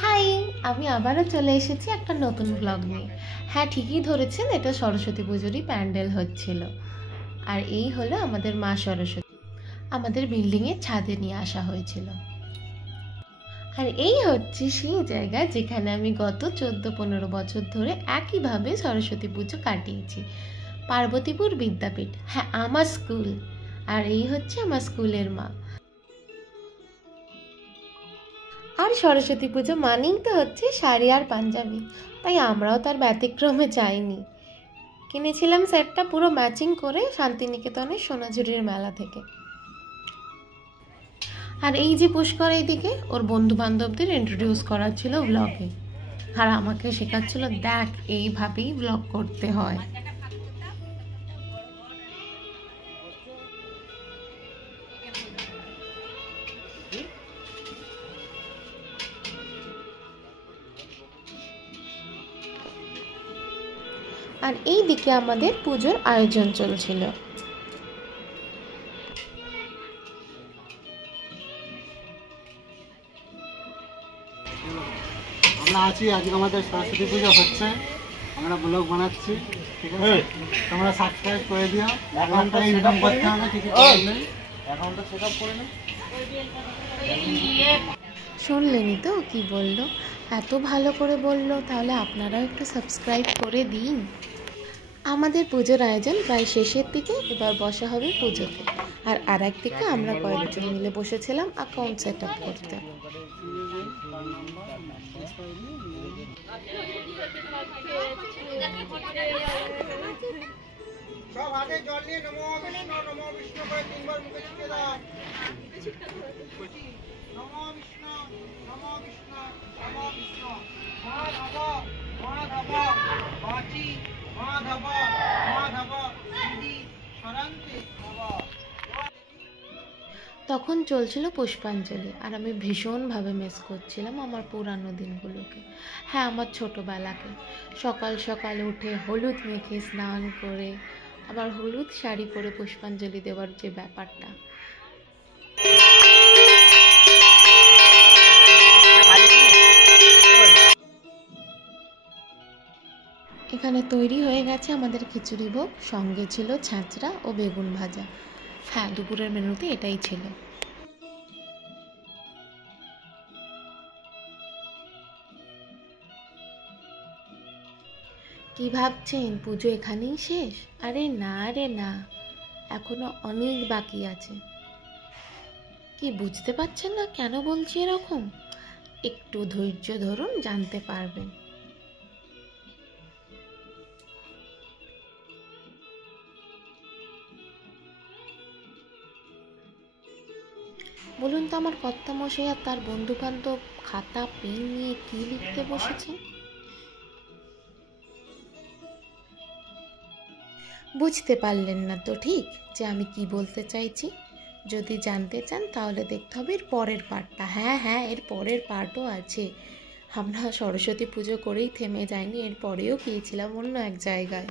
High, আমি আবারও চলে এসেছি একটা নতুন ব্লগ নিয়ে। হ্যাঁ, ঠিকই ধরেছেন, এটা সরস্বতী পুজোরই প্যান্ডেল হচ্ছিল। আর এই হলো আমাদের মা সরস্বতী, আমাদের বিল্ডিংয়ের ছাদে নিয়ে আসা হয়েছিল। আর এই হচ্ছে সেই জায়গা যেখানে আমি গত 14-15 বছর ধরে একইভাবে সরস্বতী পুজো কাটিয়েছি। পার্বতীপুর বিদ্যাপীঠ, হ্যাঁ আমার স্কুল। আর এই হচ্ছে আমার স্কুলের মা। আর সরস্বতী পুজো মানেই তো হচ্ছে শাড়ি আর পাঞ্জাবি, তাই আমরাও তার ব্যতিক্রমে যাইনি। কিনেছিলাম সেটটা পুরো ম্যাচিং করে শান্তিনিকেতনের সোনাঝুরির মেলা থেকে। আর এই যে পুষ্কর এইদিকে ওর বন্ধু বান্ধবদের ইন্ট্রোডিউস করার ছিল ব্লগে, আর আমাকে শেখাচ্ছিল দেখ এইভাবেই ব্লগ করতে হয়। আর এই দিকে আমাদের পুজোর আয়োজন চলছিল। আমরা আছি, আজকে আমাদের সরস্বতী পুজো হচ্ছে, আমরা ব্লগ বানাচ্ছি, ঠিক আছে? তোমরা সাবস্ক্রাইব করে দিও। অ্যাকাউন্টটা ইনকাম করতে হবে, কিছু করার নেই। অ্যাকাউন্টটা সেট আপ করে নাও। শুনলেনই তো কি বললো, এত ভালো করে বললো, তাহলে আপনারাও একটু সাবস্ক্রাইব করে দিন। আমাদের পুজোর আয়োজন প্রায় শেষের দিকে, এবার বসা হবে পুজোতে। আর একদিকে আমরা কয়েকজন মিলে বসেছিলাম অ্যাকাউন্ট সেট আপ করতে। সব হাতে জল নিয়ে নমো বিষ্ণু করে 3 বার মুখে ছিটিয়ে দাও। নমো বিষ্ণু, নমো বিষ্ণু, নমো বিষ্ণু। মাধব, মাধব, বাচি, মাধব, মাধব, দিদি, সরান্তে, বাবা। তখন চলছিল পুষ্পাঞ্জলি, আর আমি ভীষণভাবে মিস করছিলাম আমার পুরানো দিনগুলোকে। হ্যাঁ, আমার ছোটোবেলাকে। সকাল সকাল উঠে হলুদ মেখে স্নান করে আবার হলুদ শাড়ি পরে পুষ্পাঞ্জলি দেওয়ার যে ব্যাপারটা। এখানে তৈরি হয়ে গেছে আমাদের খিচুড়ি ভোগ, সঙ্গে ছিল ছাঁচড়া ও বেগুন ভাজা। হ্যাঁ, দুপুরের মেনুতে এটাই ছিল। কি ভাবছেন পুজো এখানেই শেষ? আরে না রে না, এখনো অনেক বাকি আছে। কি বুঝতে পারছেন না কেন বলছি এরকম? একটু ধৈর্য ধরুন, জানতে পারবেন। বলুন তো, আমার কর্তামশাই আর তার বন্ধু বান্ধব খাতা পেন নিয়ে কি লিখতে বসেছে? বুঝতে পারলেন না তো ঠিক যে আমি কি বলতে চাইছি? যদি জানতে চান তাহলে দেখতে হবে এর পরের পার্টটা। হ্যাঁ হ্যাঁ, এর পরের পার্টও আছে। আমরা সরস্বতী পুজো করেই থেমে যাইনি, এর পরেও গিয়েছিলাম অন্য এক জায়গায়।